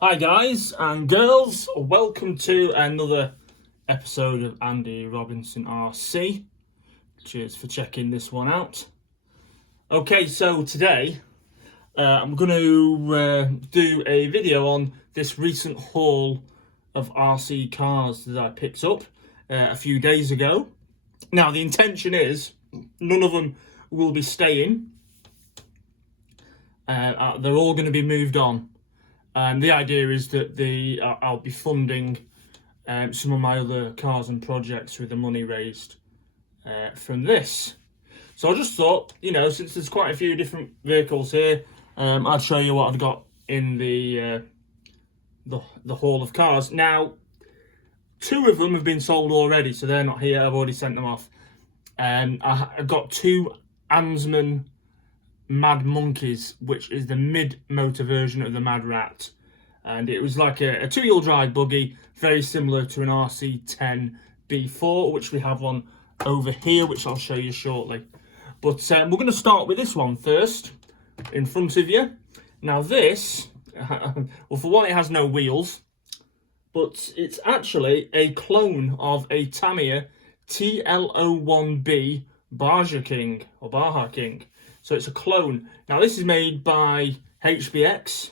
Hi guys and girls, welcome to another episode of Andy Robinson RC. Cheers for checking this one out. Okay, so today I'm going to do a video on this recent haul of RC cars that I picked up a few days ago. Now the intention is none of them will be staying. They're all going to be moved on. The idea is that I'll be funding some of my other cars and projects with the money raised from this. So I just thought, since there's quite a few different vehicles here, I'd show you what I've got in the haul of cars. Now, 2 of them have been sold already, so they're not here. I've already sent them off. I've got 2 Ansman Mad Monkeys, which is the mid-motor version of the Mad Rat. And it was like a 2-wheel drive buggy, very similar to an RC10 B4, which we have one over here, which I'll show you shortly. But we're going to start with this one first, in front of you. Now this, well, for one, it has no wheels, but it's actually a clone of a Tamiya TL01B Baja King, or Baja King. So it's a clone. Now this is made by HBX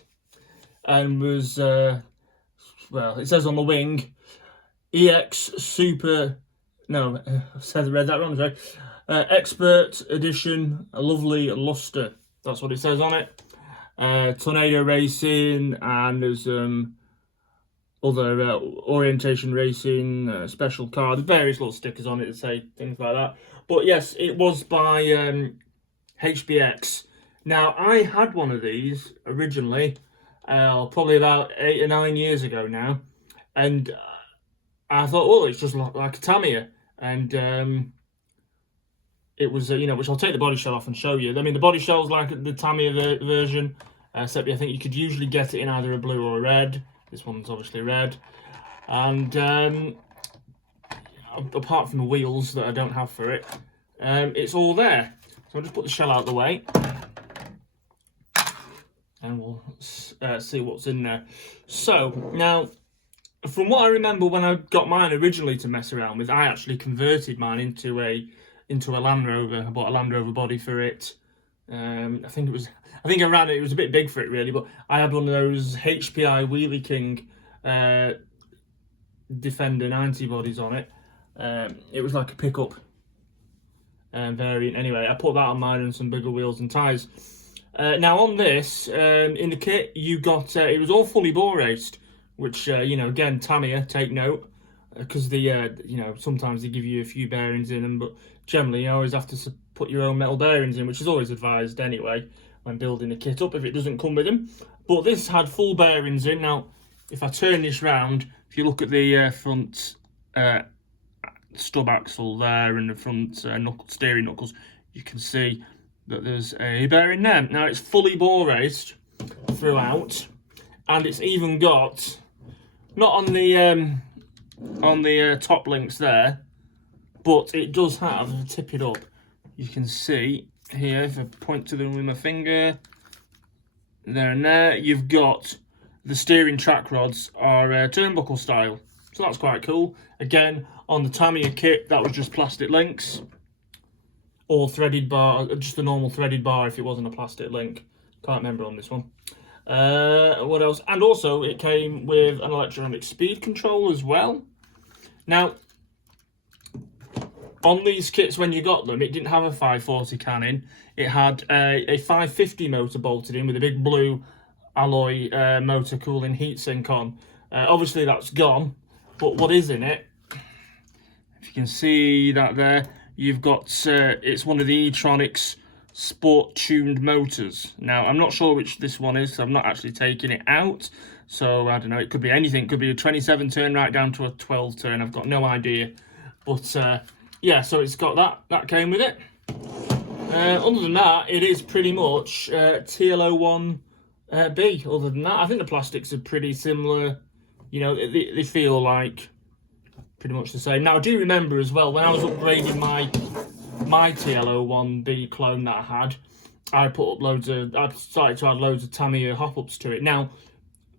and was, well, it says on the wing, EX Super, no, I read that wrong, sorry. Expert Edition, a lovely luster. That's what it says on it. Tornado Racing, and there's other orientation racing, special car. There's various little stickers on it that say things like that. But yes, it was by HBX. Now, I had one of these originally, probably about 8 or 9 years ago now, and I thought, oh, it's just like a Tamiya, and it was, which I'll take the body shell off and show you. I mean, the body shell's like the Tamiya version, except I think you could usually get it in either a blue or a red. This one's obviously red, and apart from the wheels that I don't have for it, it's all there. So I'll just put the shell out of the way, and we'll see what's in there. So, now, from what I remember when I got mine originally to mess around with, I actually converted mine into a Land Rover. I bought a Land Rover body for it. I think I ran it. It was a bit big for it, really, but I had one of those HPI Wheelie King Defender 90 bodies on it. It was like a pickup variant. Anyway, I put that on mine and some bigger wheels and tyres. Now on this, in the kit, you got, it was all fully bore raced, which, again, Tamiya, take note, because sometimes they give you a few bearings in them, but generally you always have to put your own metal bearings in, which is always advised anyway when building a kit up if it doesn't come with them. But this had full bearings in. Now, if I turn this round, if you look at the front stub axle there and the front steering knuckles, you can see that there's a bearing there. Now it's fully bore raced throughout, and it's even got, not on the top links there, but it does have, if I tip it up, you can see here, if I point to them with my finger, there and there, you've got the steering track rods are turnbuckle style. So that's quite cool. Again, on the Tamiya kit, that was just plastic links. Or threaded bar, just a normal threaded bar if it wasn't a plastic link. Can't remember on this one. What else? And also, it came with an electronic speed control as well. Now, on these kits, when you got them, it didn't have a 540 cannon. It had a 550 motor bolted in with a big blue alloy motor cooling heatsink on. Obviously, that's gone. But what is in it, if you can see that there, you've got, it's one of the E-Tronics sport-tuned motors. Now, I'm not sure which this one is, so I'm not actually taking it out. So, I don't know, it could be anything. It could be a 27 turn right down to a 12 turn. I've got no idea. But, yeah, so it's got that. That came with it. Other than that, it is pretty much TL01B. Other than that, I think the plastics are pretty similar. They feel like pretty much the same. Now, I do remember as well, when I was upgrading my TL01B clone that I had, I started to add loads of Tamiya hop-ups to it. Now,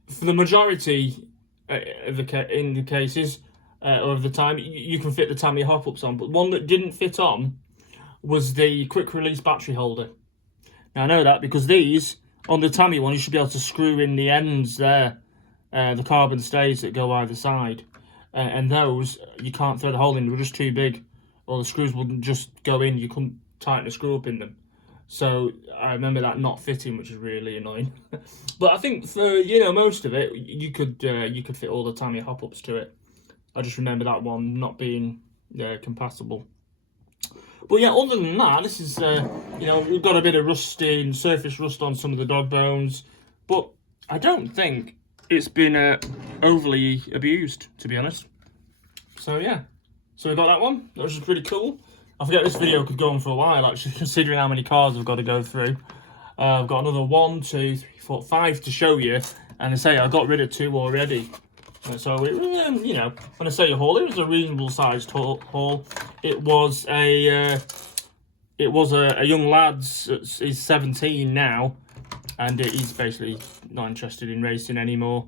for the majority in the cases or of the time, you can fit the Tamiya hop-ups on. But one that didn't fit on was the quick release battery holder. Now I know that because these, on the Tamiya one, you should be able to screw in the ends there, the carbon stays that go either side. And those, you can't thread a hole in, they're just too big. Or the screws wouldn't just go in, you couldn't tighten a screw up in them. So I remember that not fitting, which is really annoying. But I think for, you know, most of it, you could fit all the Tamiya hop-ups to it. I just remember that one not being compatible. But yeah, other than that, this is, you know, we've got a bit of rusting, surface rust on some of the dog bones. But I don't think it's been overly abused, to be honest. So yeah, so we got that one. That was just pretty cool. I forget this video could go on for a while, actually, considering how many cars I've got to go through. I've got another 1, 2, 3, 4, 5 to show you, and I say I got rid of 2 already. So it, you know, when I say a haul, it was a reasonable sized haul. It was a young lad. He's 17 now, and he's basically not interested in racing anymore.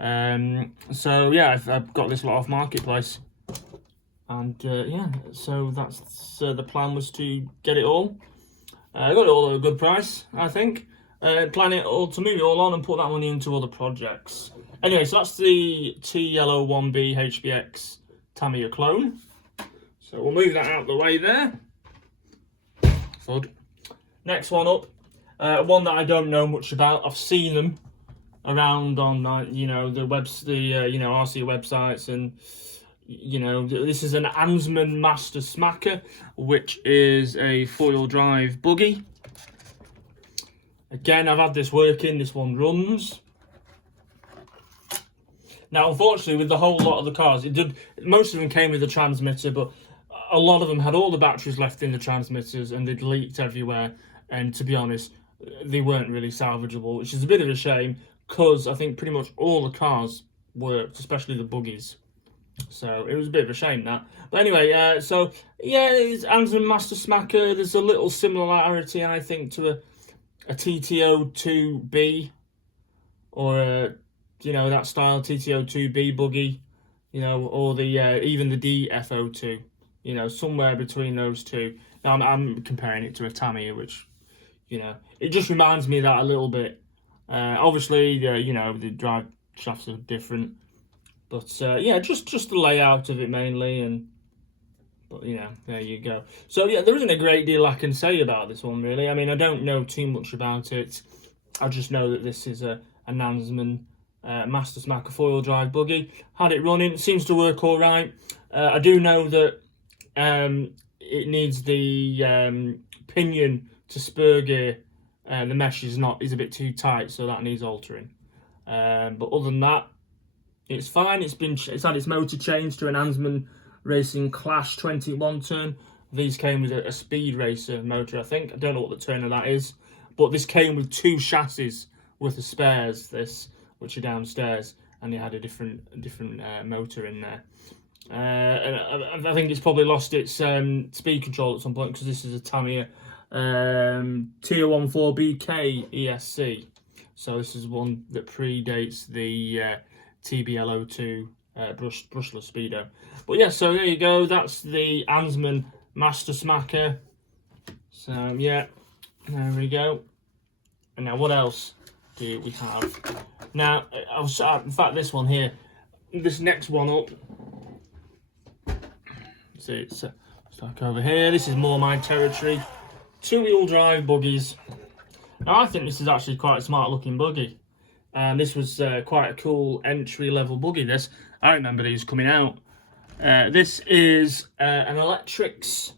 So yeah, I've got this lot off Marketplace. And yeah, so that's the plan was to get it all. I got it all at a good price, I think. Plan it all to move it all on and put that money into other projects. Anyway, so that's the TL01B HBX Tamiya clone. So we'll move that out of the way there. Thud. Next one up, one that I don't know much about. I've seen them around on you know, the you know, RC websites, and you know, this is an Ansman Master Smacker, which is a 4-wheel drive buggy. Again, I've had this working, this one runs. Now, unfortunately, with the whole lot of the cars, most of them came with a transmitter, but a lot of them had all the batteries left in the transmitters and they'd leaked everywhere. And to be honest, they weren't really salvageable, which is a bit of a shame, because I think pretty much all the cars worked, especially the buggies. So it was a bit of a shame that. But anyway, so yeah, it's Ansman Master Smacker. There's a little similarity, I think, to a TTO2B or you know, that style TTO2B buggy, you know, or the even the DFO2, you know, somewhere between those two. Now I'm comparing it to a Tamiya, which, you know, it just reminds me of that a little bit. Obviously, you know, the drive shafts are different. But yeah, just the layout of it mainly, but you know, there you go. So yeah, there isn't a great deal I can say about this one really. I mean, I don't know too much about it. I just know that this is an Ansman Master Smacker 4-wheel drive buggy. Had it running, it seems to work all right. I do know that it needs the pinion to spur gear. The mesh is a bit too tight, so that needs altering. But other than that, it's fine. It's had its motor changed to an Ansman Racing Clash 21 turn. These came with a Speed Racer motor, I think. I don't know what the turn of that is, but this came with 2 chassis worth of spares. Which are downstairs, and it had a different motor in there. And I think it's probably lost its speed control at some point, because this is a Tamiya TL01B ESC. So this is one that predates the TBL02 brushless speedo. But yeah, so there you go. That's the Ansman Master Smacker. So yeah, there we go. And now what else do we have? Now, in fact, this one here, this next one up. See, it's like over here. This is more my territory. 2-wheel drive buggies. Now, I think this is actually quite a smart looking buggy. And this was quite a cool entry level buggy. This, I remember these coming out. This is an Electrix,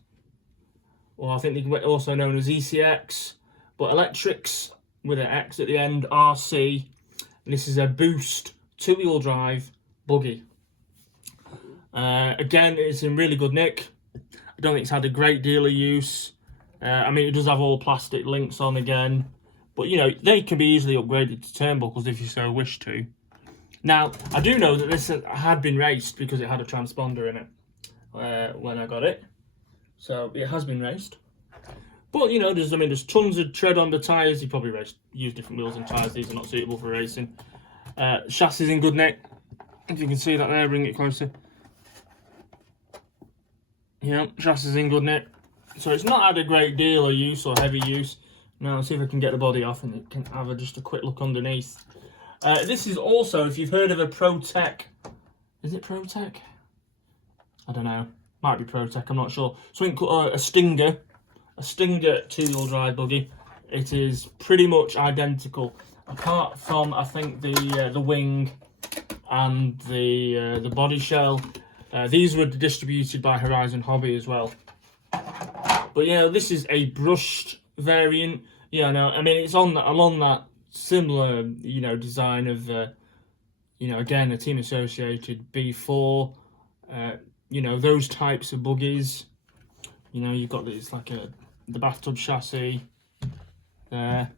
or I think they can also known as ECX, but Electrix with an X at the end, RC. And this is a Boost 2-wheel drive buggy. Again, it's in really good nick. I don't think it's had a great deal of use. I mean, it does have all plastic links on again, but you know, they can be easily upgraded to turnbuckles if you so wish to. Now, I do know that this had been raced because it had a transponder in it when I got it, so it has been raced. But you know, there's tons of tread on the tyres. You probably use different wheels and tyres. These are not suitable for racing. Chassis is in good nick. If you can see that there, bring it closer. Yeah, chassis is in good nick. So it's not had a great deal of use or heavy use. Now let's see if I can get the body off and it can have just a quick look underneath. This is also, if you've heard of a ProTech, is it ProTech? I don't know, might be ProTech, I'm not sure. Something called a Stinger 2-wheel drive buggy. It is pretty much identical, apart from I think the wing and the body shell. These were distributed by Horizon Hobby as well. But yeah, this is a brushed variant. Yeah, no, I mean it's along that similar, you know, design of you know, again, a team associated B4, you know, those types of buggies. You know, you've got this like the bathtub chassis there,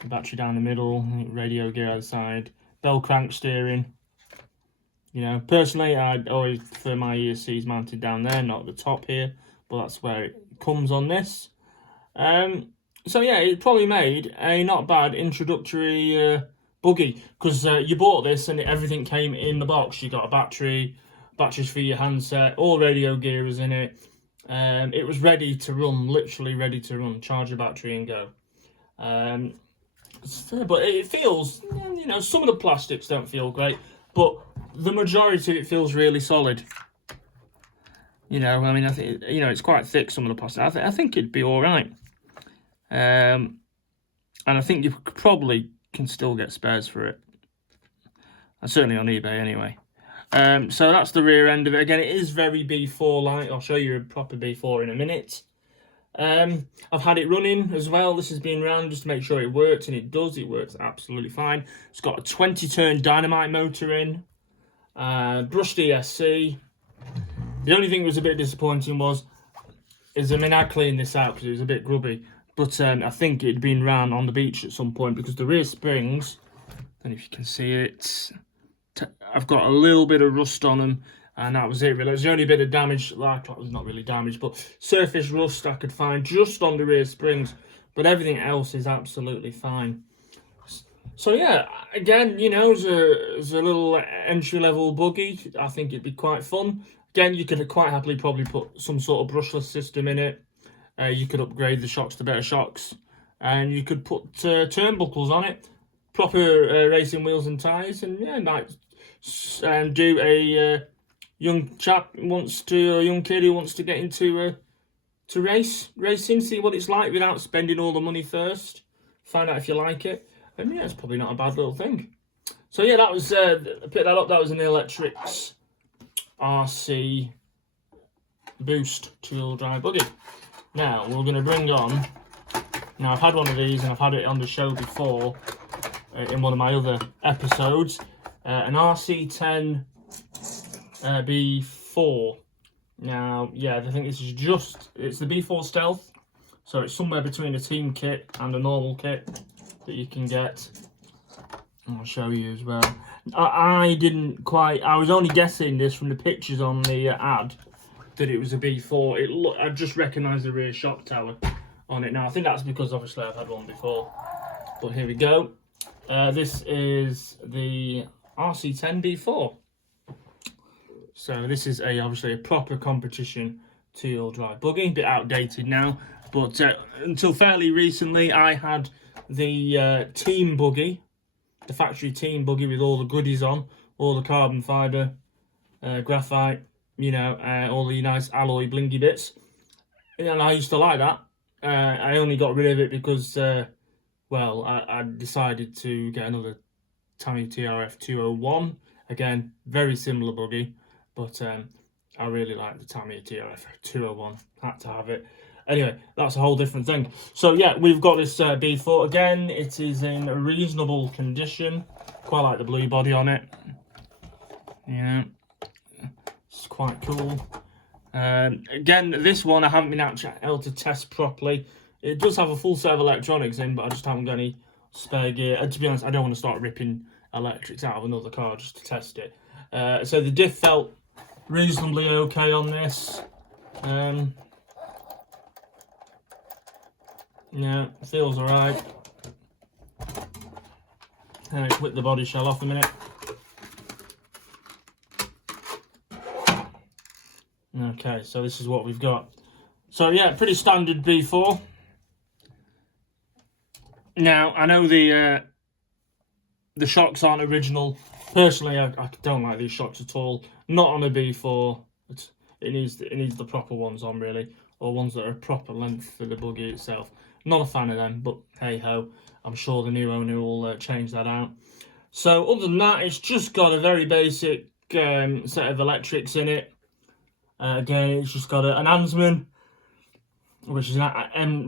the battery down the middle, radio gear outside, bell crank steering. You know, personally, I'd always prefer my ESCs mounted down there, not at the top here, but that's where it comes on this. So yeah, it probably made a not bad introductory buggy, because you bought this and everything came in the box. You got a batteries for your handset, all radio gear is in it. It was ready to run, literally ready to run. Charge your battery and go. But it feels, you know, some of the plastics don't feel great, but the majority of it feels really solid. You know, I mean, I think, you know, it's quite thick, some of the plastic. I think it'd be all right. And I think you probably can still get spares for it. Certainly on eBay anyway. So that's the rear end of it. Again, it is very B4-like. I'll show you a proper B4 in a minute. I've had it running as well. This has been ran just to make sure it works, and it does. It works absolutely fine. It's got a 20-turn dynamite motor in. Brushed ESC. The only thing that was a bit disappointing is I mean, I cleaned this out because it was a bit grubby. But I think it'd been ran on the beach at some point, because the rear springs, I don't know if you can see it, I've got a little bit of rust on them, and that was it really. There's the only bit of damage, like, it was not really damage, but surface rust I could find just on the rear springs, but everything else is absolutely fine. So yeah, again, you know, as a little entry-level buggy, I think it'd be quite fun. Again, you could quite happily probably put some sort of brushless system in it. You could upgrade the shocks to better shocks, and you could put turnbuckles on it, proper racing wheels and tyres, and yeah, might do a young chap who wants to, or a young kid who wants to get into racing, see what it's like without spending all the money first, find out if you like it, and yeah, it's probably not a bad little thing. So yeah, that was pick that up. That was an Electrix RC Boost 2-wheel drive buggy. Now, we're going to bring on, now I've had one of these and I've had it on the show before in one of my other episodes, an RC10 B4. Now, yeah, I think this is it's the B4 Stealth, so it's somewhere between a team kit and a normal kit that you can get. I'll show you as well. I was only guessing this from the pictures on the ad, that it was a B4. I just recognised the rear shock tower on it. Now, I think that's because obviously I've had one before. But here we go. This is the RC10 B4. So this is obviously a proper competition 2-wheel drive buggy. A bit outdated now, but until fairly recently I had the team buggy, the factory team buggy with all the goodies on, all the carbon fibre, graphite, you know, all the nice alloy blingy bits, and I used to like that. I only got rid of it because, well, I decided to get another Tamiya TRF 201. Again, very similar buggy, but I really like the Tamiya TRF 201. Had to have it. Anyway, that's a whole different thing. So yeah, we've got this B4 again. It is in a reasonable condition. Quite like the blue body on it. Yeah. It's quite cool. Again, this one I haven't been actually able to test properly. It does have a full set of electronics in, but I just haven't got any spare gear. And to be honest, I don't want to start ripping electrics out of another car just to test it. So the diff felt reasonably okay on this. Yeah, feels alright. Whip the body shell off a minute. Okay, so this is what we've got. So yeah, pretty standard B4. Now I know the shocks aren't original. Personally, I don't like these shocks at all. Not on a B4. It needs the proper ones on, really, or ones that are a proper length for the buggy itself. Not a fan of them, but hey ho, I'm sure the new owner will change that out. So other than that, it's just got a very basic set of electrics in it. Again, it's just got an Ansman, which is an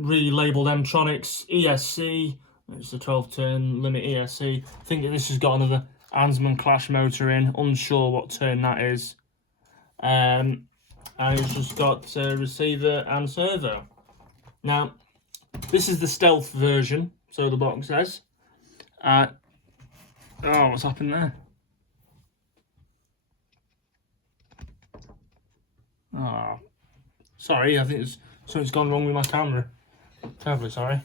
relabeled Mtronics ESC. It's a 12-turn limit ESC. I think this has got another Ansman clash motor in. Unsure what turn that is. And it's just got a receiver and servo. Now, this is the stealth version, so the box says. Oh, what's happened there? Oh, sorry, I think something's gone wrong with my camera. Terribly sorry.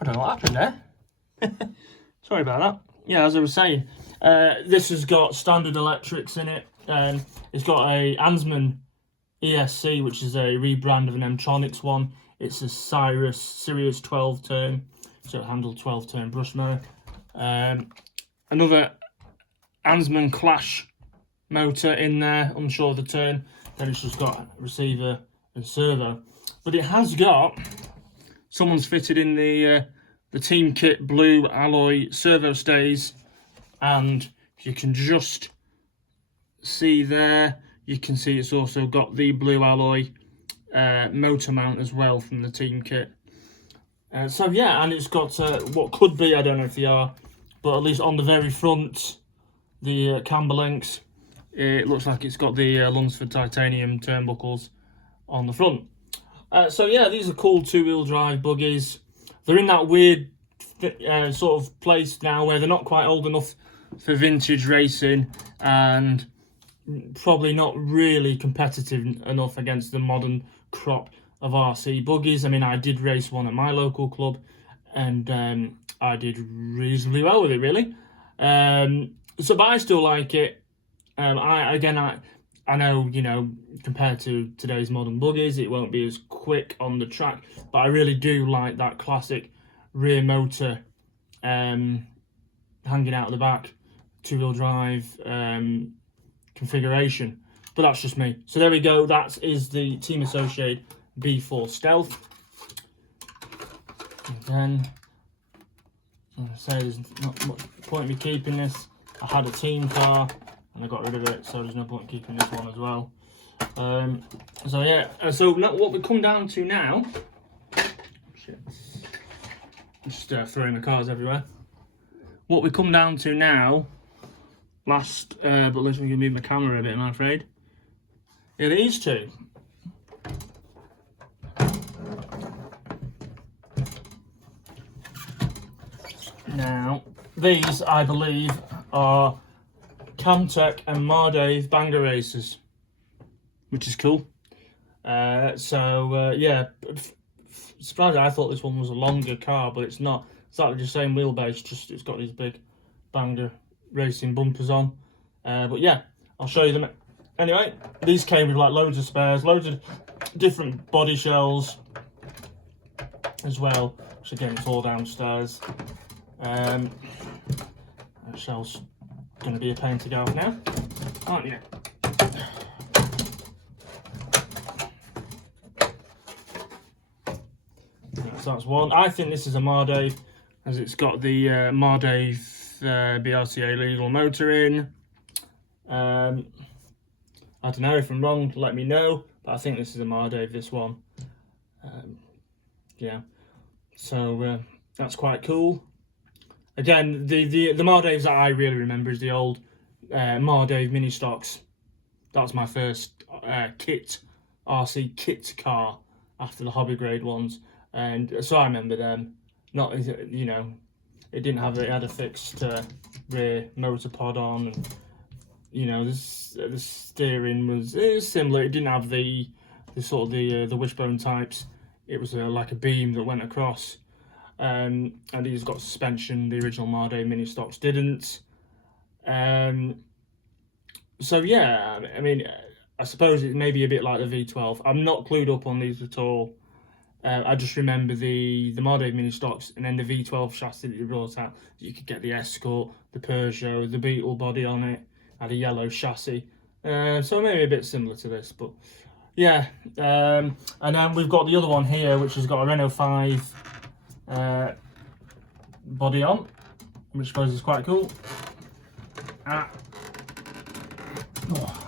I don't know what happened there. Sorry about that. Yeah, as I was saying, this has got standard electrics in it. It's got a Ansman ESC, which is a rebrand of an Mtronics one. It's a Sirius 12-turn, so it handled 12-turn brush motor. Another Ansman Clash motor in there, unsure of the turn. Then it's just got receiver and servo. But it has got, someone's fitted in the team kit blue alloy servo stays, and you can just see there, you can see it's also got the blue alloy motor mount as well from the team kit. So yeah, and it's got what could be, I don't know if they are, but at least on the very front, the camber links, it looks like it's got the Lunsford titanium turnbuckles on the front. So yeah, these are cool two-wheel drive buggies. They're in that weird sort of place now where they're not quite old enough for vintage racing, and probably not really competitive enough against the modern crop of RC buggies. I mean, I did race one at my local club, and I did reasonably well with it, really. But I still like it. I know, you know, compared to today's modern buggies, it won't be as quick on the track, but I really do like that classic rear motor hanging out of the back, two-wheel drive configuration. But that's just me. So there we go. That is the Team Associated B4 Stealth. Again, as I say, there's not much point in me keeping this. I had a team car and I got rid of it, so there's no point in keeping this one as well. So yeah, so what we come down to now, shit, just throwing the cars everywhere. What we come down to now, but let's me move my camera a bit, I'm afraid. Yeah, these two. Now, these, I believe, are Tech and Mardave banger racers, which is cool. Yeah, surprised, I thought this one was a longer car, but it's not. It's like the same wheelbase, just it's got these big banger racing bumpers on. But yeah, I'll show you them. Anyway, these came with like loads of spares, loads of different body shells as well, which again it's all downstairs. That shell's going to be a pain to go off now, aren't you? So that's one. I think this is a Mardave, as it's got the Mardave BRCA legal motor in. I don't know if I'm wrong, let me know, but I think this is a Mardave, this one. Yeah, so that's quite cool. Again, the Mardaves that I really remember is the old Mardave mini stocks. That's my first RC kit car after the hobby grade ones, and so I remember them. Not, you know, it had a fixed rear motor pod on, and you know, the steering was similar. It didn't have the sort of the wishbone types. It was like a beam that went across, and these got suspension. The original Mardave mini stocks didn't. So yeah, I mean, I suppose it may be a bit like the V12. I'm not clued up on these at all. I just remember the Mardave mini stocks, and then the V12 chassis that they brought out. You could get the Escort, the Peugeot, the Beetle body on it, had a yellow chassis. So maybe a bit similar to this, but yeah. And then we've got the other one here, which has got a Renault 5 body on, which I suppose is quite cool.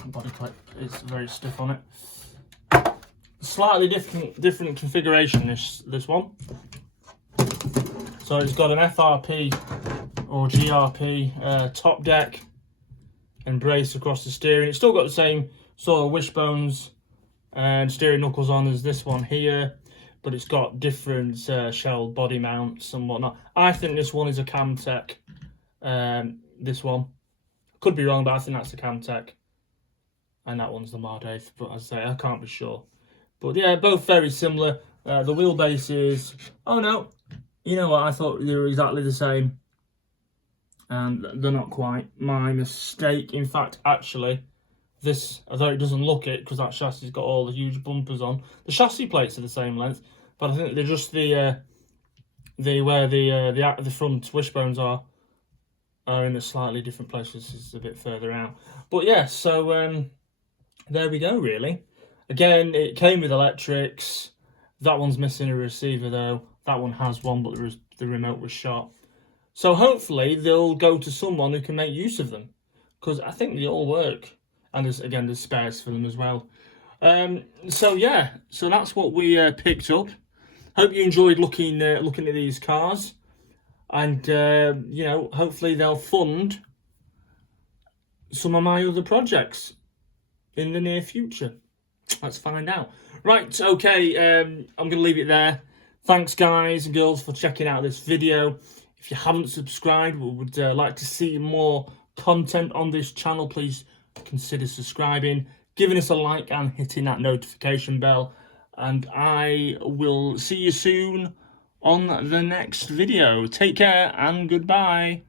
Body clip is very stiff on it. Slightly different configuration, this one. So it's got an FRP or GRP top deck and brace across the steering. It's still got the same sort of wishbones and steering knuckles on as this one here, but it's got different shell body mounts and whatnot. I think this one is a Camtech. This one, could be wrong, but I think that's a Camtech, and that one's the Mardave. But as I say, I can't be sure. But yeah, both very similar. The wheelbase is, oh no, you know what, I thought they were exactly the same, and they're not quite. My mistake. In fact, actually, this, although it doesn't look it because that chassis's got all the huge bumpers on, the chassis plates are the same length, but I think they're just where the front wishbones are in a slightly different place. This is a bit further out. But yeah, so there we go, really. Again, it came with Electrix. That one's missing a receiver though. That one has one, but the remote was shot. So hopefully they'll go to someone who can make use of them, because I think they all work. And there's spares for them as well. So yeah, so that's what we picked up. Hope you enjoyed looking at these cars, and you know, hopefully they'll fund some of my other projects in the near future. Let's find out. Right, okay, I'm going to leave it there. Thanks, guys and girls, for checking out this video. If you haven't subscribed, we would like to see more content on this channel. Please consider subscribing, giving us a like, and hitting that notification bell. And I will see you soon on the next video. Take care and goodbye.